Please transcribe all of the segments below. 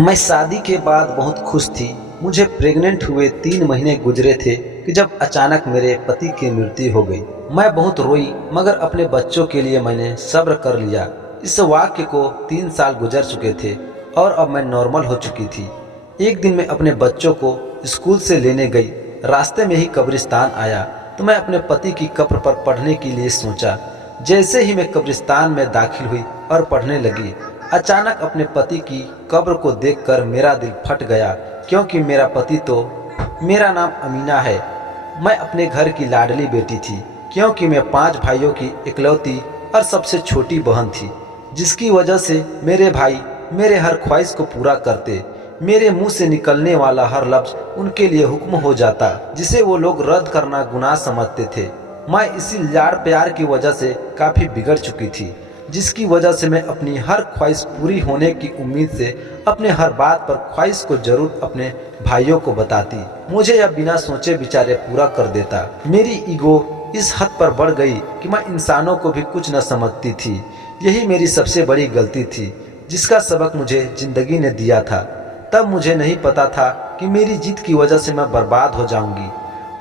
मैं शादी के बाद बहुत खुश थी। मुझे प्रेग्नेंट हुए 3 महीने गुजरे थे कि जब अचानक मेरे पति की मृत्यु हो गई। मैं बहुत रोई, मगर अपने बच्चों के लिए मैंने सब्र कर लिया। इस वाक्य को 3 साल गुजर चुके थे और अब मैं नॉर्मल हो चुकी थी। एक दिन मैं अपने बच्चों को स्कूल से लेने गई। रास्ते में ही कब्रिस्तान आया तो मैं अपने पति की कब्र पर पढ़ने के लिए सोचा। जैसे ही मैं कब्रिस्तान में दाखिल हुई और पढ़ने लगी, अचानक अपने पति की कब्र को देखकर मेरा दिल फट गया, क्योंकि मेरा पति तो मेरा नाम अमीना है। मैं अपने घर की लाडली बेटी थी, क्योंकि मैं 5 भाइयों की इकलौती और सबसे छोटी बहन थी, जिसकी वजह से मेरे भाई मेरे हर ख्वाहिश को पूरा करते। मेरे मुंह से निकलने वाला हर लफ्ज उनके लिए हुक्म हो जाता, जिसे वो लोग रद्द करना गुनाह समझते थे। मैं इसी लाड़ प्यार की वजह से काफ़ी बिगड़ चुकी थी, जिसकी वजह से मैं अपनी हर ख्वाहिश पूरी होने की उम्मीद से अपने हर बात पर ख्वाहिश को जरूर अपने भाइयों को बताती। मुझे यह बिना सोचे विचारे पूरा कर देता। मेरी ईगो इस हद पर बढ़ गई कि मैं इंसानों को भी कुछ न समझती थी। यही मेरी सबसे बड़ी गलती थी, जिसका सबक मुझे जिंदगी ने दिया था। तब मुझे नहीं पता था कि मेरी जिद की वजह से मैं बर्बाद हो जाऊंगी।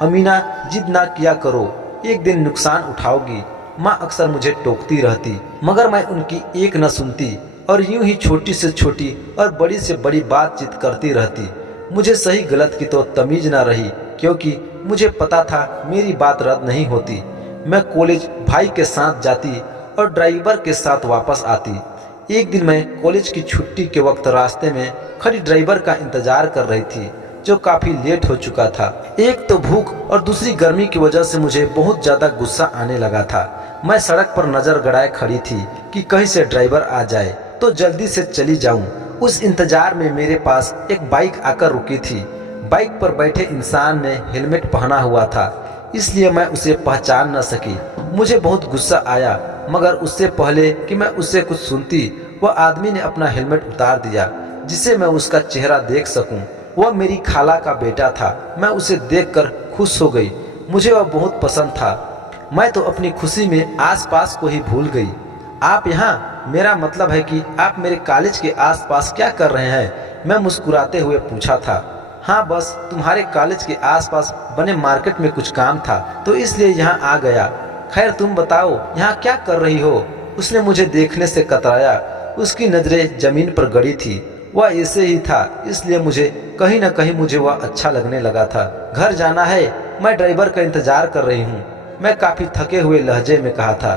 अमीना, जिद ना किया करो, एक दिन नुकसान उठाओगी। माँ अक्सर मुझे टोकती रहती, मगर मैं उनकी एक न सुनती और यूं ही छोटी से छोटी और बड़ी से बड़ी बातचीत करती रहती। मुझे सही गलत की तो तमीज न रही, क्योंकि मुझे पता था मेरी बात रद्द नहीं होती। मैं कॉलेज भाई के साथ जाती और ड्राइवर के साथ वापस आती। एक दिन मैं कॉलेज की छुट्टी के वक्त रास्ते में खड़ी ड्राइवर का इंतजार कर रही थी, जो काफी लेट हो चुका था। एक तो भूख और दूसरी गर्मी की वजह से मुझे बहुत ज्यादा गुस्सा आने लगा था। मैं सड़क पर नजर गड़ाए खड़ी थी कि कहीं से ड्राइवर आ जाए तो जल्दी से चली जाऊं। उस इंतजार में मेरे पास एक बाइक आकर रुकी थी। बाइक पर बैठे इंसान ने हेलमेट पहना हुआ था, इसलिए मैं उसे पहचान न सकी। मुझे बहुत गुस्सा आया, मगर उससे पहले कि मैं उससे कुछ सुनती, वह आदमी ने अपना हेलमेट उतार दिया, जिसे मैं उसका चेहरा देख सकूं। वह मेरी खाला का बेटा था। मैं उसे देखकर खुश हो गई। मुझे वह बहुत पसंद था। मैं तो अपनी खुशी में आसपास को ही भूल गई। आप यहाँ? मेरा मतलब है कि आप मेरे कॉलेज के आसपास क्या कर रहे हैं? मैं मुस्कुराते हुए पूछा था। हाँ, बस तुम्हारे कॉलेज के आसपास बने मार्केट में कुछ काम था, तो इसलिए यहाँ आ गया। खैर, तुम बताओ, यहाँ क्या कर रही हो? उसने मुझे देखने से कतराया। उसकी नजरें जमीन पर गड़ी थी। वह ऐसे ही था, इसलिए मुझे कहीं न कहीं मुझे वह अच्छा लगने लगा था। घर जाना है, मैं ड्राइवर का इंतजार कर रही हूँ, मैं काफी थके हुए लहजे में कहा था।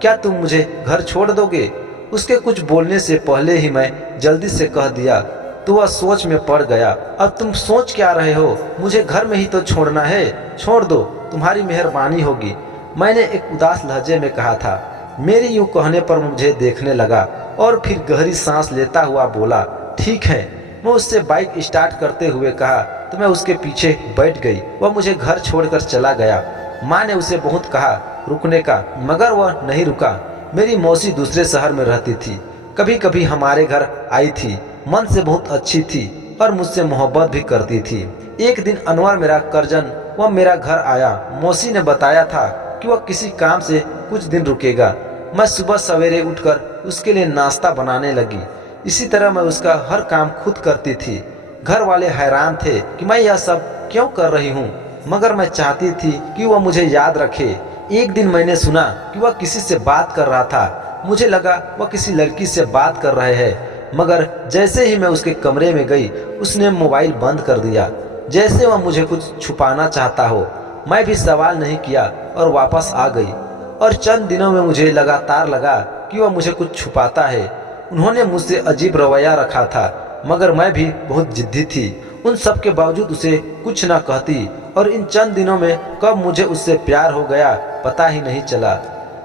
क्या तुम मुझे घर छोड़ दोगे? उसके कुछ बोलने से पहले ही मैं जल्दी से कह दिया, तो वह सोच में पड़ गया। अब तुम सोच क्या रहे हो? मुझे घर में ही तो छोड़ना है। छोड़ दो, तुम्हारी मेहरबानी होगी, मैंने एक उदास लहजे में कहा था। मेरी यूं कहने पर मुझे देखने लगा और फिर गहरी सांस लेता हुआ बोला, ठीक है। मैं उससे बाइक स्टार्ट करते हुए कहा तो मैं उसके पीछे बैठ गई। वह मुझे घर छोड़कर चला गया। माँ ने उसे बहुत कहा रुकने का, मगर वह नहीं रुका। मेरी मौसी दूसरे शहर में रहती थी, कभी कभी हमारे घर आई थी। मन से बहुत अच्छी थी और मुझसे मोहब्बत भी करती थी। एक दिन अनवर, मेरा करजन, वह मेरा घर आया। मौसी ने बताया था कि वह किसी काम से कुछ दिन रुकेगा। मैं सुबह सवेरे उठकर उसके लिए नाश्ता बनाने लगी। इसी तरह मैं उसका हर काम खुद करती थी। घर वाले हैरान थे कि मैं यह सब क्यों कर रही हूँ, मगर मैं चाहती थी कि वह मुझे याद रखे। एक दिन मैंने सुना कि वह किसी से बात कर रहा था। मुझे लगा वह किसी लड़की से बात कर रहे हैं, मगर जैसे ही मैं उसके कमरे में गई, उसने मोबाइल बंद कर दिया, जैसे वह मुझे कुछ छुपाना चाहता हो। मैं भी सवाल नहीं किया और वापस आ गई। और चंद दिनों में मुझे लगातार लगा कि वह मुझे कुछ छुपाता है। उन्होंने मुझसे अजीब रवैया रखा था, मगर मैं भी बहुत जिद्दी थी। उन सब के बावजूद उसे कुछ न कहती, और इन चंद दिनों में कब मुझे उससे प्यार हो गया पता ही नहीं चला।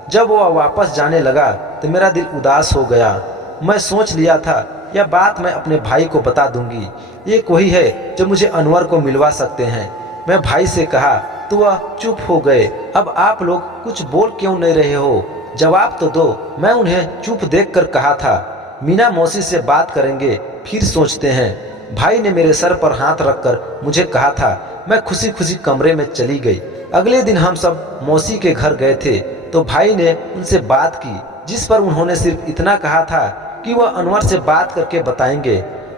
जब वह वापस जाने लगा तो मेरा दिल उदास हो गया। मैं सोच लिया था यह बात मैं अपने भाई को बता दूंगी। ये वही है जो मुझे अनवर को मिलवा सकते हैं। मैं भाई से कहा तो वह चुप हो गए। अब आप लोग कुछ बोल क्यों नहीं रहे हो? जवाब तो दो। मैं उन्हें चुप देखकर कहा था, मीना मौसी से बात करेंगे, फिर सोचते हैं। भाई ने मेरे सर पर हाथ रखकर मुझे कहा था। मैं खुशी खुशी कमरे में चली गई। अगले दिन हम सब मौसी के घर गए थे, तो भाई ने उनसे बात की, जिस पर उन्होंने सिर्फ इतना कहा था कि वह अनवर से बात करके बताएंगे।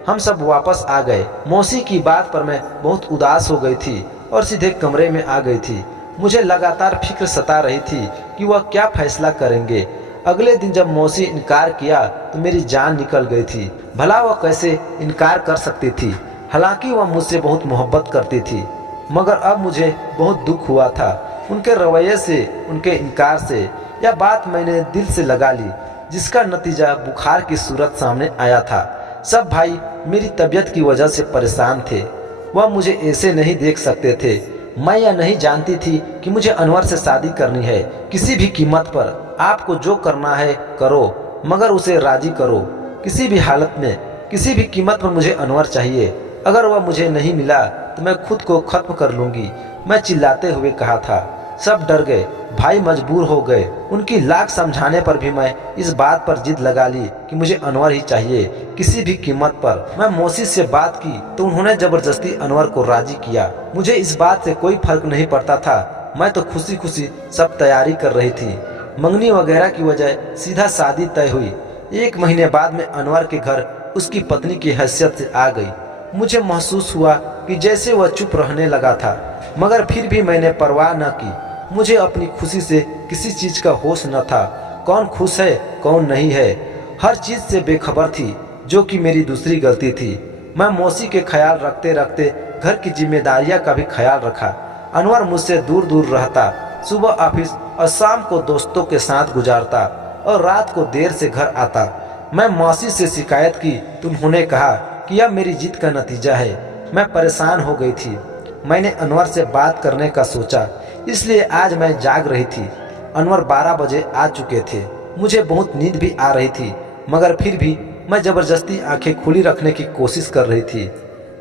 हम सब वापस आ गए। मौसी की बात पर मैं बहुत उदास हो गई थी और सीधे कमरे में आ गई थी। मुझे लगातार फिक्र सता रही थी कि वह क्या फैसला करेंगे। अगले दिन जब मौसी इनकार किया तो मेरी जान निकल गई थी। भला वह कैसे इनकार कर सकती थी? हालांकि वह मुझसे बहुत मोहब्बत करती थी, मगर अब मुझे बहुत दुख हुआ था उनके रवैये से, उनके इनकार से। यह बात मैंने दिल से लगा ली, जिसका नतीजा बुखार की सूरत सामने आया था। सब भाई मेरी तबीयत की वजह से परेशान थे। वह मुझे ऐसे नहीं देख सकते थे। मैं यह नहीं जानती थी कि मुझे अनवर से शादी करनी है, किसी भी कीमत पर। आपको जो करना है करो, मगर उसे राजी करो। किसी भी हालत में, किसी भी कीमत पर मुझे अनवर चाहिए। अगर वह मुझे नहीं मिला तो मैं खुद को खत्म कर लूंगी, मैं चिल्लाते हुए कहा था। सब डर गए, भाई मजबूर हो गए। उनकी लाख समझाने पर भी मैं इस बात पर जिद लगा ली कि मुझे अनवर ही चाहिए, किसी भी कीमत पर। मैं मौसी से बात की तो उन्होंने जबरदस्ती अनवर को राजी किया। मुझे इस बात से कोई फर्क नहीं पड़ता था, मैं तो खुशी खुशी सब तैयारी कर रही थी। मंगनी वगैरह की वजह सीधा शादी तय हुई। 1 महीने बाद में अनवर के घर उसकी पत्नी की हैसियत से आ गई। मुझे महसूस हुआ कि जैसे वह चुप रहने लगा था, मगर फिर भी मैंने परवाह न की। मुझे अपनी खुशी से किसी चीज का होश न था। कौन खुश है कौन नहीं है, हर चीज से बेखबर थी, जो कि मेरी दूसरी गलती थी। मैं मौसी के ख्याल रखते रखते घर की जिम्मेदारियां का भी ख्याल रखा। अनवर मुझसे दूर दूर रहता, सुबह ऑफिस और शाम को दोस्तों के साथ गुजारता और रात को देर से घर आता। मैं मौसी से शिकायत की तो उन्होंने कहा कि यह मेरी जिद का नतीजा है। मैं परेशान हो गई थी। मैंने अनवर से बात करने का सोचा, इसलिए आज मैं जाग रही थी। अनवर 12 बजे आ चुके थे। मुझे बहुत नींद भी आ रही थी, मगर फिर भी मैं जबरदस्ती आंखें खुली रखने की कोशिश कर रही थी।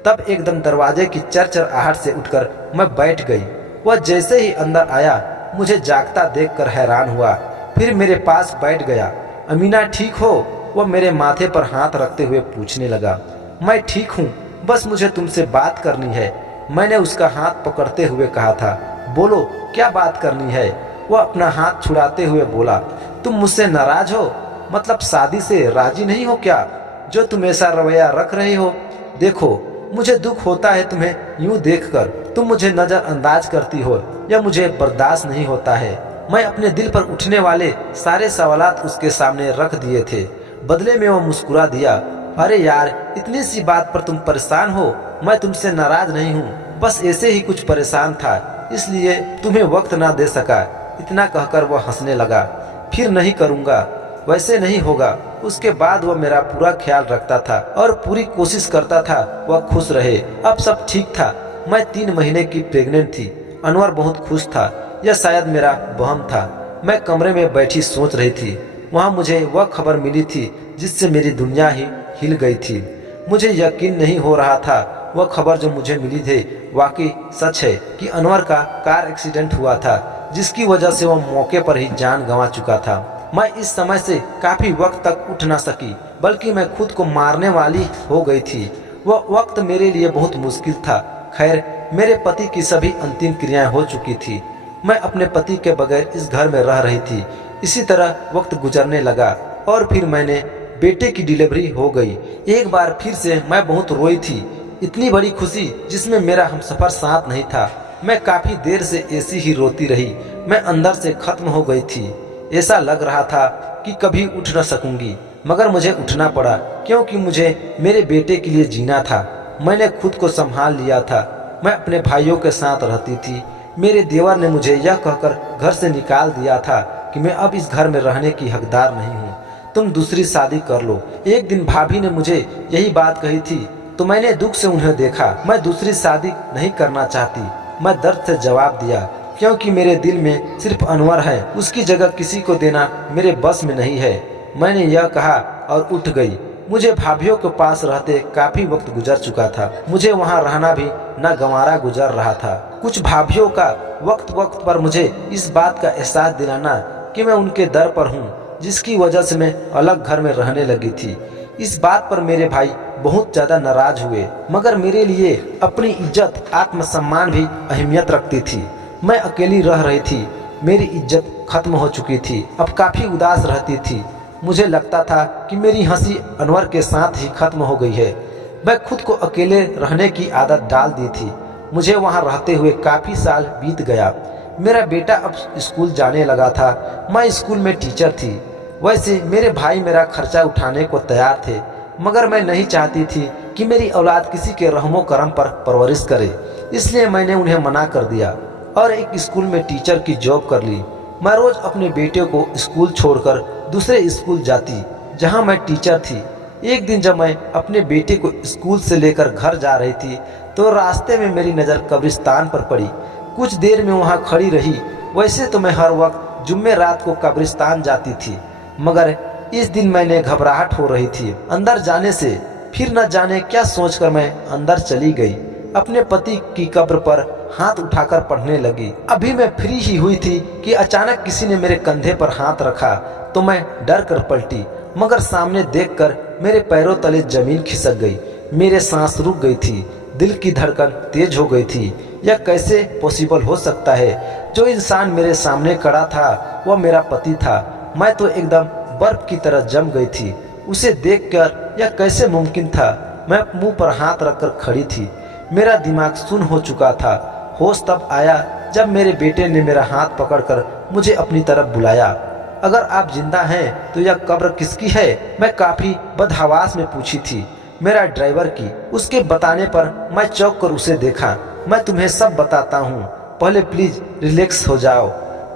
तब एकदम दरवाजे की चरचर आहट से उठकर मैं बैठ गई। वह जैसे ही अंदर आया, मुझे जागता देखकर हैरान हुआ, फिर मेरे पास बैठ गया। अमीना ठीक हो? वह मेरे माथे पर हाथ रखते हुए पूछने लगा। मैं ठीक हूँ, बस मुझे तुमसे बात करनी है, मैंने उसका हाथ पकड़ते हुए कहा था। बोलो क्या बात करनी है? वह अपना हाथ छुड़ाते हुए बोला। तुम मुझसे नाराज हो? मतलब शादी से राजी नहीं हो क्या, जो तुम ऐसा रवैया रख रहे हो? देखो मुझे दुख होता है तुम्हें यूं देखकर। तुम मुझे नजरअंदाज करती हो, यह मुझे बर्दाश्त नहीं होता है। मैं अपने दिल पर उठने वाले सारे सवालात उसके सामने रख दिए थे। बदले में वो मुस्कुरा दिया। अरे यार, इतनी सी बात पर तुम परेशान हो? मैं तुमसे नाराज नहीं हूँ, बस ऐसे ही कुछ परेशान था, इसलिए तुम्हें वक्त ना दे सका। इतना कहकर वह हंसने लगा। फिर नहीं करूँगा, वैसे नहीं होगा। उसके बाद वह मेरा पूरा ख्याल रखता था और पूरी कोशिश करता था वह खुश रहे। अब सब ठीक था। मैं 3 महीने की प्रेग्नेंट थी। अनवर बहुत खुश था, यह शायद मेरा वहम था। मैं कमरे में बैठी सोच रही थी। वहाँ मुझे वह खबर मिली थी जिससे मेरी दुनिया ही हिल गई थी। मुझे यकीन नहीं हो रहा था वह खबर जो मुझे मिली थी वाकई सच है कि अनवर का कार एक्सीडेंट हुआ था, जिसकी वजह से वह मौके पर ही जान गंवा चुका था। मैं इस समय से काफी वक्त तक उठ ना सकी, बल्कि मैं खुद को मारने वाली हो गई थी। वह वक्त मेरे लिए बहुत मुश्किल था। खैर, मेरे पति की सभी अंतिम क्रियाएं हो चुकी थी। मैं अपने पति के बगैर इस घर में रह रही थी। इसी तरह वक्त गुजरने लगा और फिर मैंने बेटे की डिलीवरी हो गई। एक बार फिर से मैं बहुत रोई थी। इतनी बड़ी खुशी जिसमें मेरा हमसफर साथ नहीं था। मैं काफी देर से ऐसी ही रोती रही। मैं अंदर से खत्म हो गई थी। ऐसा लग रहा था कि कभी उठ न सकूंगी, मगर मुझे उठना पड़ा, क्योंकि मुझे मेरे बेटे के लिए जीना था। मैंने खुद को संभाल लिया था। मैं अपने भाइयों के साथ रहती थी। मेरे देवर ने मुझे यह कहकर घर से निकाल दिया था कि मैं अब इस घर में रहने की हकदार नहीं हूँ, तुम दूसरी शादी कर लो। एक दिन भाभी ने मुझे यही बात कही थी, तो मैंने दुख से उन्हें देखा। मैं दूसरी शादी नहीं करना चाहती, मैं दर्द से जवाब दिया, क्योंकि मेरे दिल में सिर्फ अनवर है, उसकी जगह किसी को देना मेरे बस में नहीं है। मैंने यह कहा और उठ गई। मुझे भाभीियों के पास रहते काफी वक्त गुजर चुका था। मुझे वहाँ रहना भी न गंवारा गुजर रहा था। कुछ भाभीियों का वक्त वक्त पर मुझे इस बात का एहसास दिलाना कि मैं उनके दर पर हूँ, जिसकी वजह से मैं अलग घर में रहने लगी थी। इस बात पर मेरे भाई बहुत ज्यादा नाराज हुए, मगर मेरे लिए अपनी इज्जत आत्मसम्मान भी अहमियत रखती थी। मैं अकेली रह रही थी, मेरी इज्जत खत्म हो चुकी थी। अब काफी उदास रहती थी। मुझे लगता था कि मेरी हंसी अनवर के साथ ही खत्म हो गई है। मैं खुद को अकेले रहने की आदत डाल दी थी। मुझे वहाँ रहते हुए काफ़ी साल बीत गया। मेरा बेटा अब स्कूल जाने लगा था। मैं स्कूल में टीचर थी। वैसे मेरे भाई मेरा खर्चा उठाने को तैयार थे, मगर मैं नहीं चाहती थी कि मेरी औलाद किसी के रहमो करम पर परवरिश करे, इसलिए मैंने उन्हें मना कर दिया और एक स्कूल में टीचर की जॉब कर ली। मैं रोज़ अपने बेटे को स्कूल छोड़कर दूसरे स्कूल जाती जहां मैं टीचर थी। एक दिन जब मैं अपने बेटे को स्कूल से लेकर घर जा रही थी तो रास्ते में मेरी नज़र कब्रिस्तान पर पड़ी। कुछ देर में वहां खड़ी रही। वैसे तो मैं हर वक्त जुम्मे रात को कब्रिस्तान जाती थी, मगर इस दिन मैंने घबराहट हो रही थी अंदर जाने से। फिर न जाने क्या सोचकर मैं अंदर चली गई। अपने पति की कब्र पर हाथ उठाकर पढ़ने लगी। अभी मैं फ्री ही हुई थी कि अचानक किसी ने मेरे कंधे पर हाथ रखा तो मैं डर कर पलटी, मगर सामने देखकर मेरे पैरों तले जमीन खिसक गई। मेरे सांस रुक गई थी, दिल की धड़कन तेज हो गई थी। यह कैसे पॉसिबल हो सकता है? जो इंसान मेरे सामने खड़ा था वह मेरा पति था। मैं तो एकदम बर्फ की तरह जम गई थी। उसे देखकर यह कैसे मुमकिन था? मैं मुंह पर हाथ रखकर खड़ी थी। मेरा दिमाग सुन्न हो चुका था। होश तब आया जब मेरे बेटे ने मेरा हाथ पकड़कर मुझे अपनी तरफ बुलाया। अगर आप जिंदा हैं तो यह कब्र किसकी है? मैं काफी बदहवास में पूछी थी। मेरा ड्राइवर की। उसके बताने पर मैं चौंक कर उसे देखा। मैं तुम्हें सब बताता हूँ, पहले प्लीज रिलैक्स हो जाओ।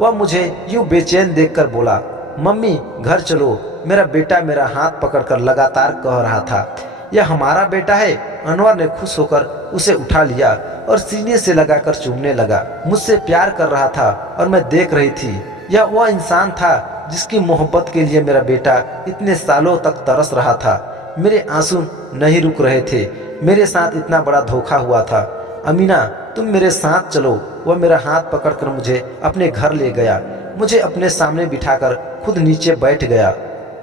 वह मुझे यूं बेचैन देखकर बोला, मम्मी घर चलो। मेरा बेटा मेरा हाथ पकड़कर लगातार कह रहा था, यह हमारा बेटा है। अनवर ने खुश होकर उसे उठा लिया और सीने से लगाकर चूमने लगा। मुझसे प्यार कर रहा था और मैं देख रही थी। यह वह इंसान था जिसकी मोहब्बत के लिए मेरा बेटा इतने सालों तक तरस रहा था। मेरे आंसू नहीं रुक रहे थे। मेरे साथ इतना बड़ा धोखा हुआ था। अमीना, तुम मेरे साथ चलो। वह मेरा हाथ पकड़कर मुझे अपने घर ले गया। मुझे अपने सामने बिठाकर खुद नीचे बैठ गया।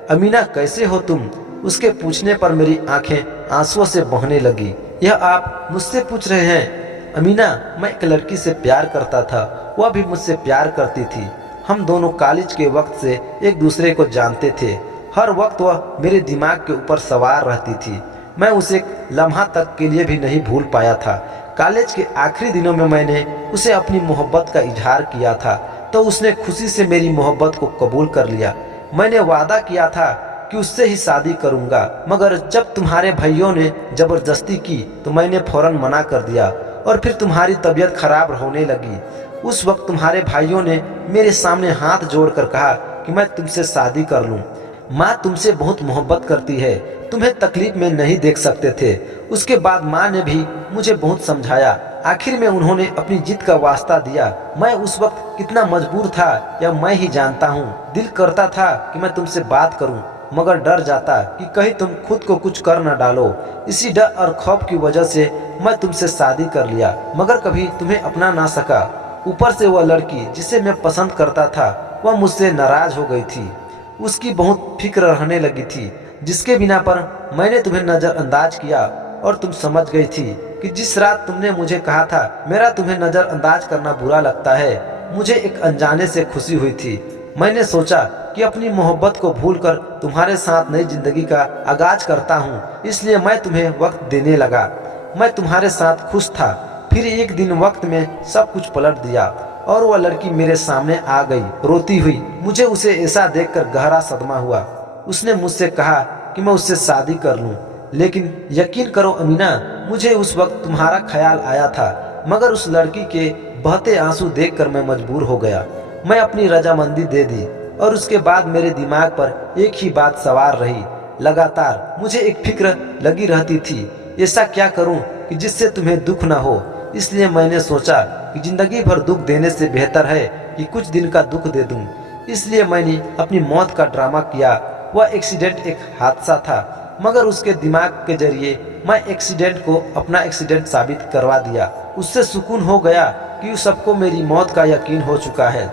अमीना, कैसे हो तुम? उसके पूछने पर मेरी आंखें आंसुओं से बहने लगी। यह आप मुझसे पूछ रहे हैं? अमीना, मैं एक लड़की से प्यार करता था, वह भी मुझसे प्यार करती थी। हम दोनों कॉलेज के वक्त से एक दूसरे को जानते थे। हर वक्त वह मेरे दिमाग के ऊपर सवार रहती थी। मैं उसे एक लम्हा तक के लिए भी नहीं भूल पाया था। कॉलेज के आखिरी दिनों में मैंने उसे अपनी मोहब्बत का इजहार किया था तो उसने खुशी से मेरी मोहब्बत को कबूल कर लिया। मैंने वादा किया था कि उससे ही शादी करूंगा, मगर जब तुम्हारे भाइयों ने जबरदस्ती की तो मैंने फौरन मना कर दिया और फिर तुम्हारी तबीयत खराब होने लगी। उस वक्त तुम्हारे भाइयों ने मेरे सामने हाथ जोड़कर कहा कि मैं तुमसे शादी कर लूं। माँ तुमसे बहुत मोहब्बत करती है, तुम्हें तकलीफ में नहीं देख सकते थे। उसके बाद माँ ने भी मुझे बहुत समझाया। आखिर में उन्होंने अपनी जिद का वास्ता दिया। मैं उस वक्त कितना मजबूर था यह मैं ही जानता हूँ। दिल करता था कि मैं तुमसे बात करूँ, मगर डर जाता कि कहीं तुम खुद को कुछ कर न डालो। इसी डर और खौफ की वजह से मैं तुमसे शादी कर लिया, मगर कभी तुम्हें अपना ना सका। ऊपर से वह लड़की जिसे मैं पसंद करता था वह मुझसे नाराज हो गई थी। उसकी बहुत फिक्र रहने लगी थी, जिसके बिना पर मैंने तुम्हें नज़रअंदाज किया और तुम समझ गई थी कि जिस रात तुमने मुझे कहा था मेरा तुम्हें नज़रअंदाज करना बुरा लगता है, मुझे एक अनजाने से खुशी हुई थी। मैंने सोचा कि अपनी मोहब्बत को भूलकर तुम्हारे साथ नई जिंदगी का आगाज करता हूँ, इसलिए मैं तुम्हें वक्त देने लगा। मैं तुम्हारे साथ खुश था। फिर एक दिन वक्त में सब कुछ पलट दिया और वह लड़की मेरे सामने आ गई रोती हुई। मुझे उसे ऐसा देखकर गहरा सदमा हुआ। उसने मुझसे कहा कि मैं उससे शादी कर लूं, लेकिन यकीन करो अमीना, मुझे उस वक्त तुम्हारा ख्याल आया था, मगर उस लड़की के बहते आंसू देखकर मैं मजबूर हो गया। मैं अपनी रजामंदी दे दी और उसके बाद मेरे दिमाग पर एक ही बात सवार रही। लगातार मुझे एक फिक्र लगी रहती थी, ऐसा क्या करूं कि जिससे तुम्हें दुख न हो। इसलिए मैंने सोचा कि जिंदगी भर दुख देने से बेहतर है कि कुछ दिन का दुख दे दूं। इसलिए मैंने अपनी मौत का ड्रामा किया। वह एक्सीडेंट एक हादसा था, मगर उसके दिमाग के जरिए मैं एक्सीडेंट को अपना एक्सीडेंट साबित करवा दिया। उससे सुकून हो गया कि सबको मेरी मौत का यकीन हो चुका है।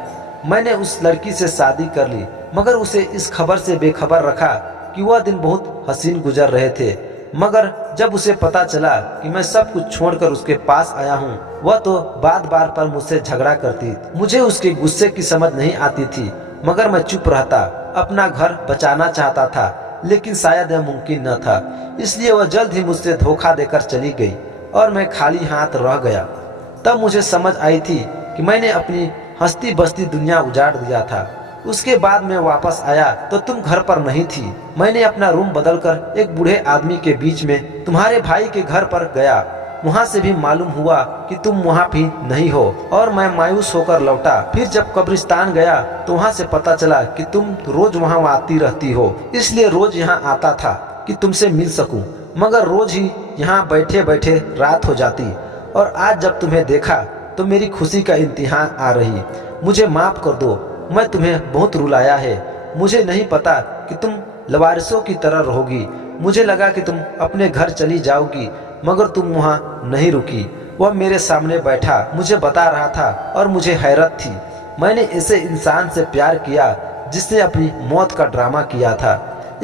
मैंने उस लड़की से शादी कर ली, मगर उसे इस खबर से बेखबर रखा कि वह दिन बहुत हसीन गुजर रहे थे। मगर जब उसे पता चला कि मैं सब कुछ छोड़कर उसके पास आया हूँ, वह तो बार बार पर मुझसे झगड़ा करती। मुझे उसके गुस्से की समझ नहीं आती थी, मगर मैं चुप रहता। अपना घर बचाना चाहता था, लेकिन शायद यह मुमकिन न था, इसलिए वह जल्द ही मुझसे धोखा देकर चली गई और मैं खाली हाथ रह गया। तब मुझे समझ आई थी कि मैंने अपनी हंसती बसती दुनिया उजाड़ दिया था। उसके बाद मैं वापस आया तो तुम घर पर नहीं थी। मैंने अपना रूम बदलकर एक बूढ़े आदमी के बीच में तुम्हारे भाई के घर पर गया। वहाँ से भी मालूम हुआ कि तुम वहाँ भी नहीं हो और मैं मायूस होकर लौटा। फिर जब कब्रिस्तान गया तो वहाँ से पता चला कि तुम रोज वहाँ आती रहती हो, इसलिए रोज यहाँ आता था कि तुमसे मिल सकूं। मगर रोज ही यहाँ बैठे बैठे रात हो जाती और आज जब तुम्हें देखा तो मेरी खुशी का इंतहा आ रही। मुझे माफ कर दो, मैं तुम्हें बहुत रुलाया है। मुझे नहीं पता कि तुम लवारिसों की तरह रहोगी। मुझे लगा कि तुम अपने घर चली जाओगी, मगर तुम वहाँ नहीं रुकी। वह मेरे सामने बैठा मुझे बता रहा था और मुझे हैरत थी। मैंने ऐसे इंसान से प्यार किया जिसने अपनी मौत का ड्रामा किया था।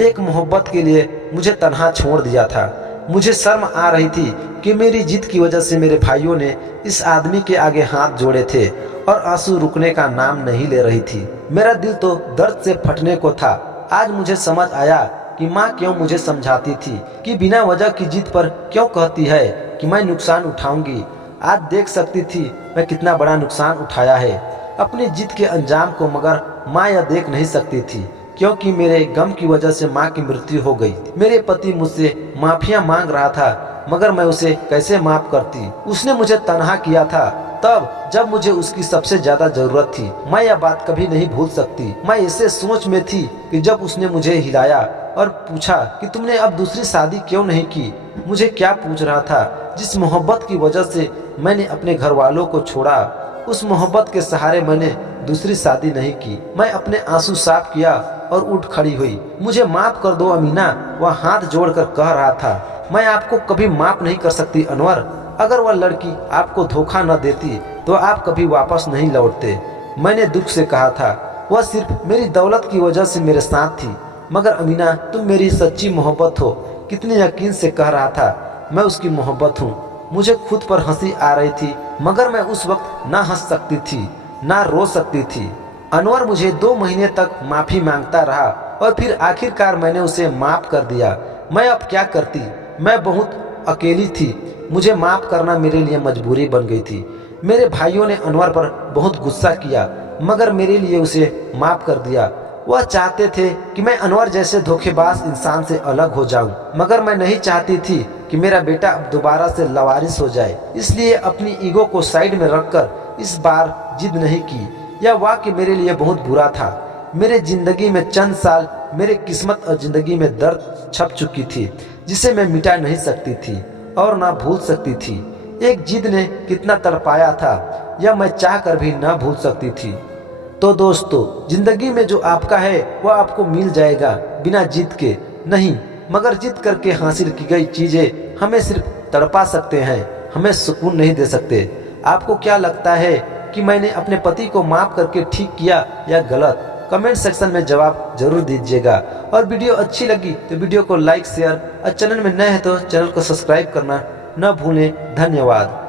एक मोहब्बत के लिए मुझे तन्हा छोड़ दिया था। मुझे शर्म आ रही थी कि मेरी जिद की वजह से मेरे भाइयों ने इस आदमी के आगे हाथ जोड़े थे और आंसू रुकने का नाम नहीं ले रही थी। मेरा दिल तो दर्द से फटने को था। आज मुझे समझ आया कि माँ क्यों मुझे समझाती थी कि बिना वजह की जिद पर क्यों कहती है कि मैं नुकसान उठाऊंगी। आज देख सकती थी मैं कितना बड़ा नुकसान उठाया है अपनी जिद के अंजाम को, मगर माँ यह देख नहीं सकती थी क्योंकि मेरे गम की वजह से माँ की मृत्यु हो गई। मेरे पति मुझसे माफिया मांग रहा था, मगर मैं उसे कैसे माफ करती। उसने मुझे तन्हा किया था तब जब मुझे उसकी सबसे ज्यादा जरूरत थी। मैं यह बात कभी नहीं भूल सकती। मैं ऐसे सोच में थी कि जब उसने मुझे हिलाया और पूछा कि तुमने अब दूसरी शादी क्यों नहीं की। मुझे क्या पूछ रहा था? जिस मोहब्बत की वजह से मैंने अपने घर वालों को छोड़ा, उस मोहब्बत के सहारे मैंने दूसरी शादी नहीं की। मैं अपने आंसू साफ किया और उठ खड़ी हुई। मुझे माफ कर दो अमीना, वह हाथ जोड़कर कह रहा था। मैं आपको कभी माफ नहीं कर सकती अनवर। अगर वह लड़की आपको धोखा न देती तो आप कभी वापस नहीं लौटते। मैंने दुख से कहा था। वह सिर्फ मेरी दौलत की वजह से मेरे साथ थी, मगर अमीना तुम मेरी सच्ची मोहब्बत हो। कितने यकीन से कह रहा था मैं उसकी मोहब्बत हूँ। मुझे खुद पर हंसी आ रही थी, मगर मैं उस वक्त ना हंस सकती थी ना रो सकती थी। अनवर मुझे 2 महीने तक माफी मांगता रहा और फिर आखिरकार मैंने उसे माफ कर दिया। मैं अब क्या करती? मैं बहुत अकेली थी। मुझे माफ करना मेरे लिए मजबूरी बन गई थी। मेरे भाइयों ने अनवर पर बहुत गुस्सा किया, मगर मेरे लिए उसे माफ कर दिया। वह चाहते थे कि मैं अनवर जैसे धोखेबाज इंसान से अलग हो जाऊं, मगर मैं नहीं चाहती थी कि मेरा बेटा अब दोबारा से लवारिस हो जाए। इसलिए अपनी ईगो को साइड में रखकर इस बार जिद नहीं की। यह वाक्य मेरे लिए बहुत बुरा था। मेरे जिंदगी में चंद साल, मेरे किस्मत और जिंदगी में दर्द छप चुकी थी जिसे मैं मिटा नहीं सकती थी और ना भूल सकती थी। एक जिद ने कितना तड़पाया था यह मैं चाह कर भी ना भूल सकती थी। तो दोस्तों, जिंदगी में जो आपका है वह आपको मिल जाएगा बिना जिद के नहीं, मगर जिद करके हासिल की गई चीजें हमें सिर्फ तड़पा सकते हैं, हमें सुकून नहीं दे सकते। आपको क्या लगता है कि मैंने अपने पति को माफ करके ठीक किया या गलत? कमेंट सेक्शन में जवाब जरूर दीजिएगा। और वीडियो अच्छी लगी तो वीडियो को लाइक शेयर और चैनल में नए हैं तो चैनल को सब्सक्राइब करना न भूलें। धन्यवाद।